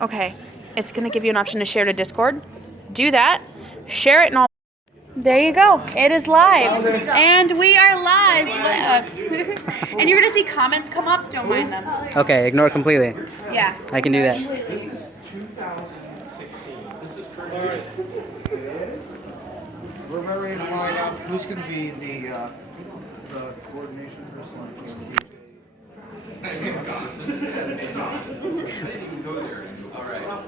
Okay, it's going to give you an option to share to Discord. Do that. Share it in all. There you go. It is live. And we are live. And you're going to see comments come up. Don't mind them. Okay, ignore completely. Yeah. I can do that. This is 2016. This is crazy. We're ready to line up. Who's going to be the coordination person? All right.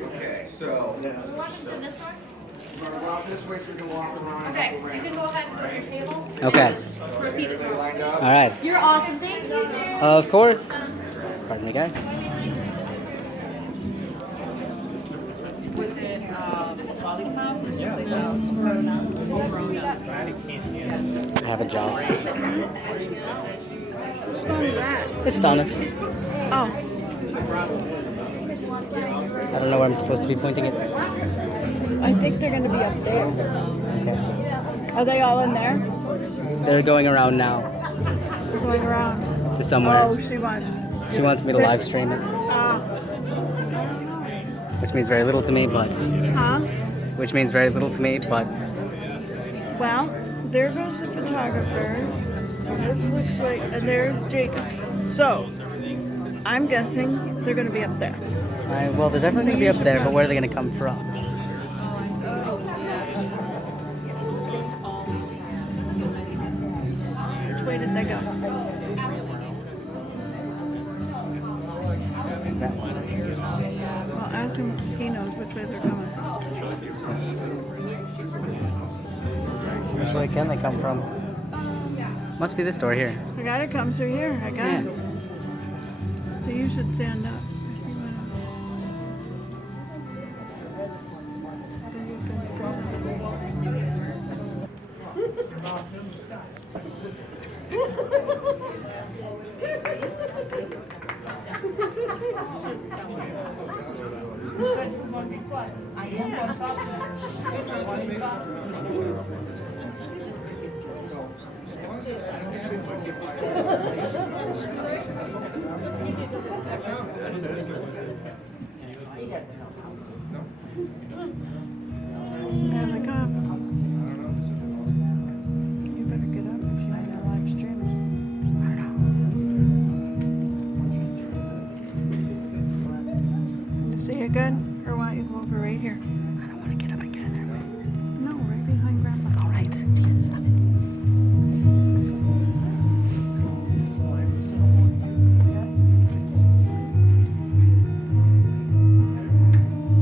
Okay, so. You want to do this one? We're going to go out this way so we can walk around. Okay, you can go ahead and put your table. Okay. Proceed as normal. All right. You're awesome. Thank you. Of course. Pardon me, guys. Was it lollipop or something else? I have a job. It's Donna's. Oh. I don't know where I'm supposed to be pointing it. I think they're going to be up there. Okay. Are they all in there? They're going around now They're going around. to somewhere. Oh, she wants. She wants me to live stream it, which means very little to me, but Huh? Well, there goes the photographer. This looks like, and there's Jacob. So, I'm guessing they're going to be up there. Well, they're definitely going to be up there, but where are they going to come from? Which way did they go? That one. Well, ask him. He knows which way they're going. Which way can they come from? Must be this door here. I gotta come through here. I got Yeah. it. So you should stand up. Stand the cop. You better get up if you're in a live stream. You see it good? Or why don't you go over right here? I don't want to get up and get in there. No, right behind Grandpa. All right. Jesus, stop it.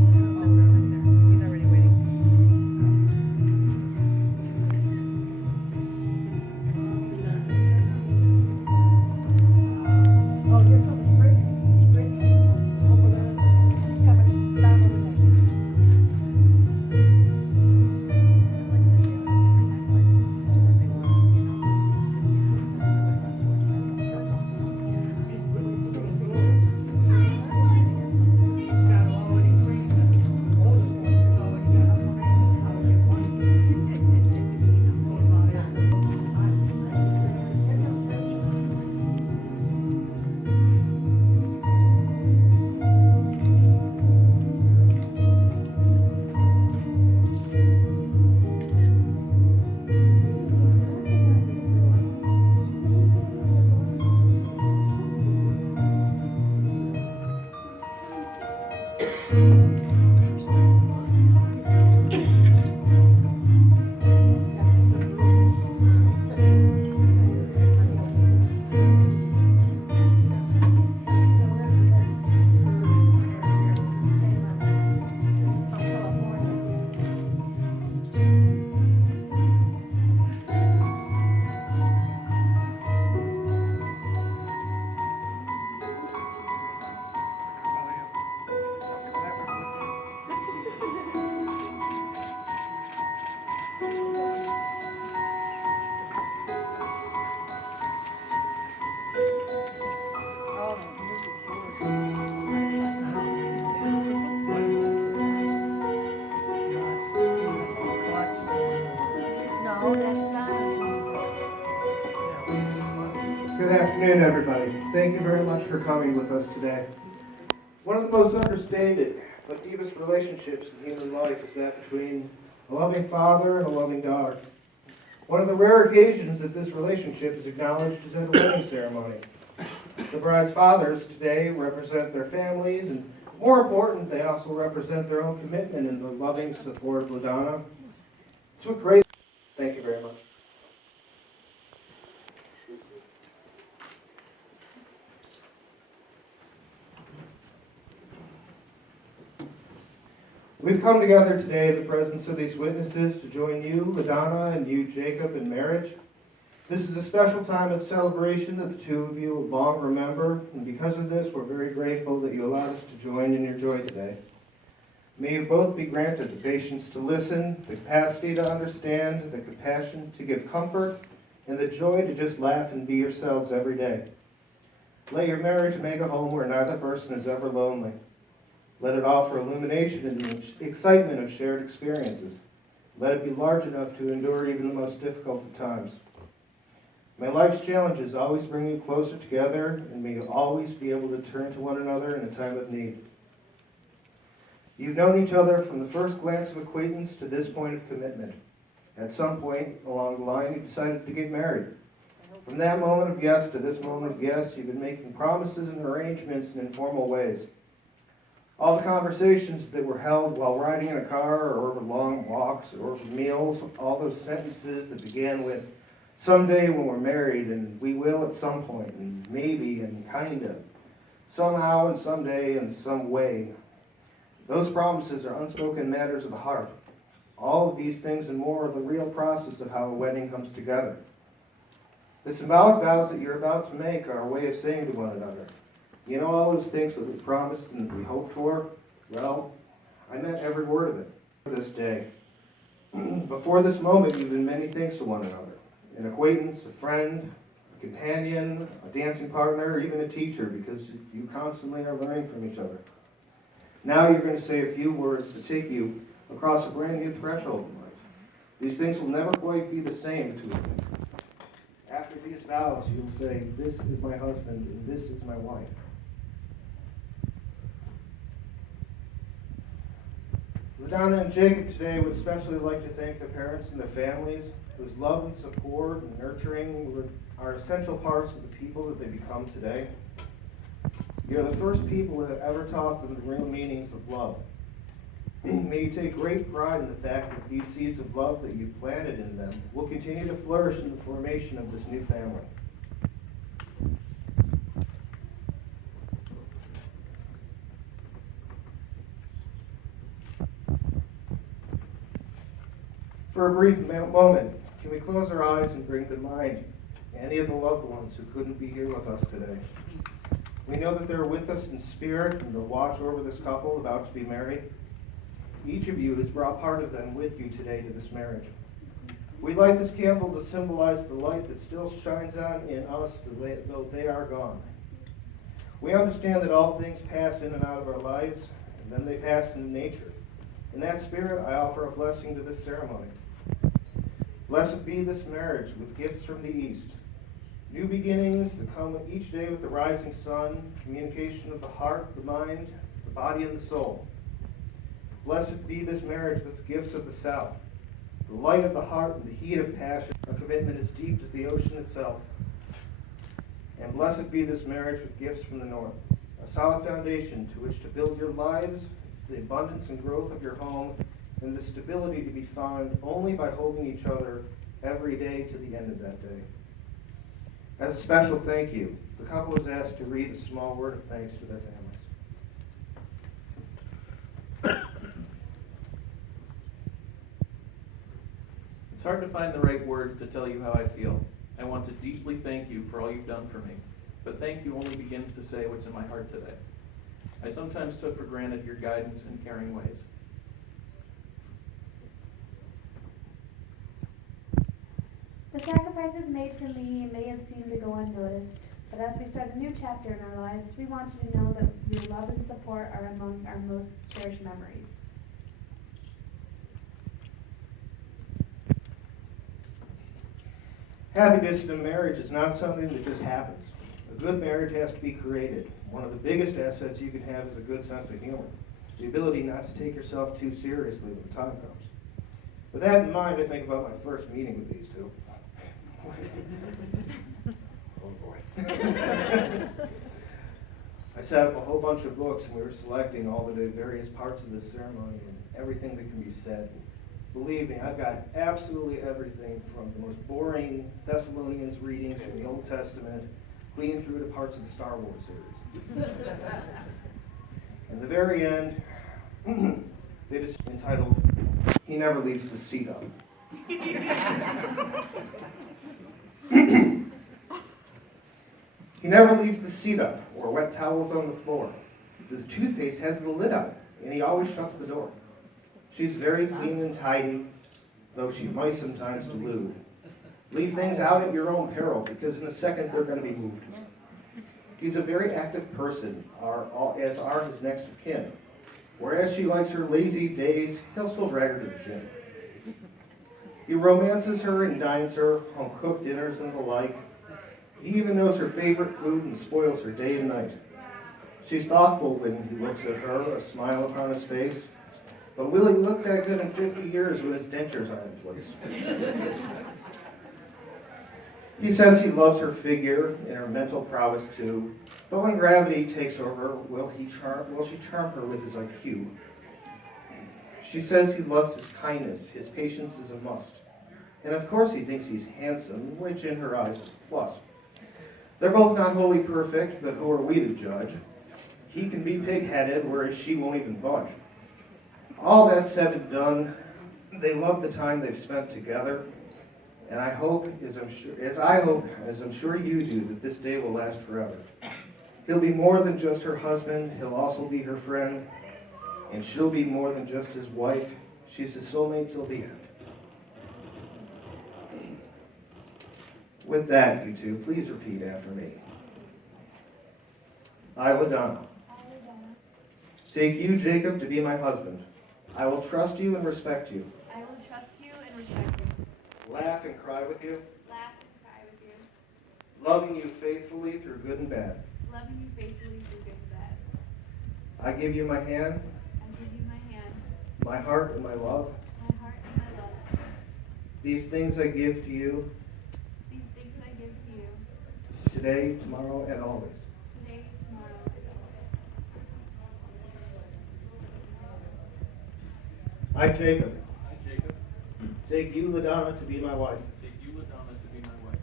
He's already waiting. Oh, here comes Rick. Rick over there. Coming down over there. thank you very much for coming with us today. One of the most understated but deepest relationships in human life is that between a loving father and a loving daughter. One of the rare occasions that this relationship is acknowledged is at a wedding ceremony. The bride's fathers today represent their families, and more important, they also represent their own commitment in the loving support of LaDonna. It's what great. Thank you very much. We've come together today in the presence of these witnesses to join you, LaDonna, and you, Jacob, in marriage. This is a special time of celebration that the two of you will long remember, and because of this, we're very grateful that you allowed us to join in your joy today. May you both be granted the patience to listen, the capacity to understand, the compassion to give comfort, and the joy to just laugh and be yourselves every day. Let your marriage make a home where neither person is ever lonely. Let it offer illumination and the excitement of shared experiences. Let it be large enough to endure even the most difficult of times. May life's challenges always bring you closer together, and may you always be able to turn to one another in a time of need. You've known each other from the first glance of acquaintance to this point of commitment. At some point along the line, you decided to get married. From that moment of yes to this moment of yes, you've been making promises and arrangements in informal ways. All the conversations that were held while riding in a car or over long walks or over meals, all those sentences that began with, someday when we're married, and we will at some point, and maybe, and kind of, somehow and someday and some way. Those promises are unspoken matters of the heart. All of these things and more are the real process of how a wedding comes together. The symbolic vows that you're about to make are a way of saying to one another, you know all those things that we promised and we hoped for? Well, I meant every word of it for this day. Before this moment, you've been many things to one another. An acquaintance, a friend, a companion, a dancing partner, or even a teacher, because you constantly are learning from each other. Now you're going to say a few words to take you across a brand new threshold in life. These things will never quite be the same between you. After these vows, you'll say, this is my husband and this is my wife. LaDonna and Jacob today would especially like to thank their parents and their families, whose love and support and nurturing are essential parts of the people that they become today. You're the first people that have ever taught them the real meanings of love. May you take great pride in the fact that these seeds of love that you've planted in them will continue to flourish in the formation of this new family. For a brief moment, can we close our eyes and bring to mind any of the loved ones who couldn't be here with us today? We know that they're with us in spirit and they'll watch over this couple about to be married. Each of you has brought part of them with you today to this marriage. We light this candle to symbolize the light that still shines on in us though they are gone. We understand that all things pass in and out of our lives, and then they pass into nature. In that spirit, I offer a blessing to this ceremony. Blessed be this marriage with gifts from the east. New beginnings that come each day with the rising sun, communication of the heart, the mind, the body, and the soul. Blessed be this marriage with gifts of the south, the light of the heart and the heat of passion, a commitment as deep as the ocean itself. And blessed be this marriage with gifts from the north, a solid foundation to which to build your lives, the abundance and growth of your home, and the stability to be found only by holding each other every day to the end of that day. As a special thank you, the couple is asked to read a small word of thanks to their families. It's hard to find the right words to tell you how I feel. I want to deeply thank you for all you've done for me, but thank you only begins to say what's in my heart today. I sometimes took for granted your guidance and caring ways. The sacrifices made for me may have seemed to go unnoticed, but as we start a new chapter in our lives, we want you to know that your love and support are among our most cherished memories. Happiness in a marriage is not something that just happens. A good marriage has to be created. One of the biggest assets you can have is a good sense of humor. The ability not to take yourself too seriously when the time comes. With that in mind, I think about my first meeting with these two. Oh boy. I set up a whole bunch of books and we were selecting all the various parts of the ceremony and everything that can be said. Believe me, I've got absolutely everything from the most boring Thessalonians readings from the Old Testament, clean through to parts of the Star Wars series. In the very end, they just entitled, "He Never Leaves the Seat Up." He never leaves the seat up or wet towels on the floor. The toothpaste has the lid on it, and he always shuts the door. She's very clean and tidy, though she might sometimes delude. Leave things out at your own peril, because in a second they're going to be moved. He's a very active person, as are his next of kin. Whereas she likes her lazy days, he'll still drag her to the gym. He romances her and dines her, home-cooked dinners and the like. He even knows her favorite food and spoils her day and night. She's thoughtful when he looks at her, a smile upon his face. But will he look that good in 50 years when his dentures are in place? He says he loves her figure and her mental prowess too. But when gravity takes over, will she charm her with his IQ? She says he loves his kindness, his patience is a must. And of course he thinks he's handsome, which in her eyes is a plus. They're both not wholly perfect, but who are we to judge? He can be pig-headed, whereas she won't even budge. All that said and done, they love the time they've spent together, and I hope, as I'm sure you do, that this day will last forever. He'll be more than just her husband, he'll also be her friend, and she'll be more than just his wife. She's his soulmate till the end. With that, you two, please repeat after me. I, LaDonna, take you, Jacob, to be my husband. I will trust you and respect you. I will trust you and respect you. Laugh and cry with you. Laugh and cry with you. Loving you faithfully through good and bad. Loving you faithfully through good and bad. I give you my hand, I give you my hand, my heart, and my love. my heart, and my love. These things I give to you These things I give to you today, tomorrow, and always. today, tomorrow, and always. I, Jacob, Jacob, take you, LaDonna, to be my wife, take you, LaDonna, to be my wife,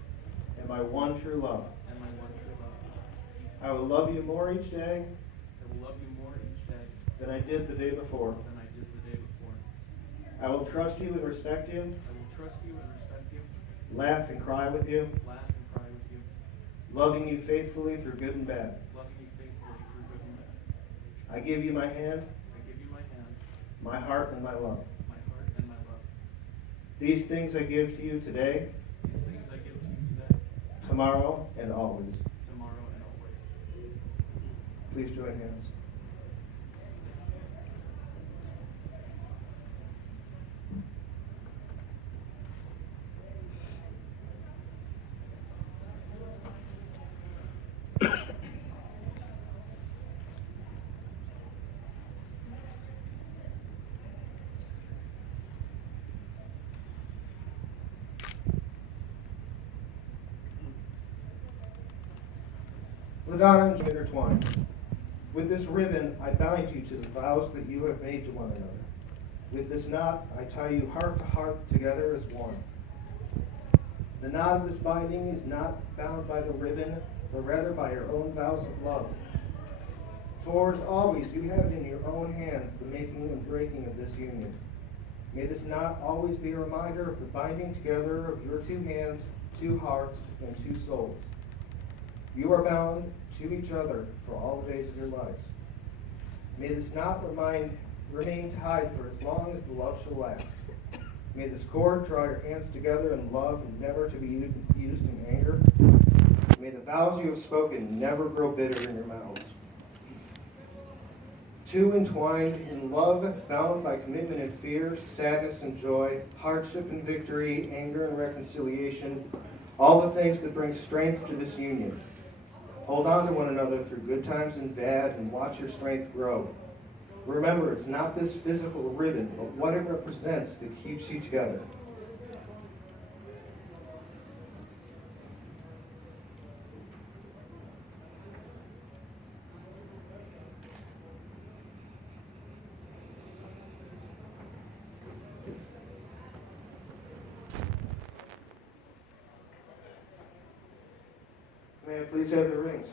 and my one true love. and my one true love. I will love you more each day I will love you more each day than I did the day before. than I did the day before. I will trust you and respect you, I will trust you and respect you, laugh and cry with you, laugh and cry with you, loving you faithfully through good and bad. loving you faithfully through good and bad. I give you my hand, I give you my hand, my heart, and my love. my heart, and my love. These things I give to you today, These things I give to you today, tomorrow, and always. tomorrow, and always. Please join hands. LaDonna and Jane intertwined. With this ribbon, I bind you to the vows that you have made to one another. With this knot, I tie you heart to heart together as one. The knot of this binding is not bound by the ribbon, but rather by your own vows of love. For as always, you have in your own hands the making and breaking of this union. May this knot always be a reminder of the binding together of your two hands, two hearts, and two souls. You are bound to each other for all the days of your lives. May this knot remain tied for as long as the love shall last. May this cord draw your hands together in love and never to be used in anger. May the vows you have spoken never grow bitter in your mouths. Two entwined in love, bound by commitment and fear, sadness and joy, hardship and victory, anger and reconciliation, all the things that bring strength to this union. Hold on to one another through good times and bad, and watch your strength grow. Remember, it's not this physical ribbon, but what it represents that keeps you together. May I please have the rings?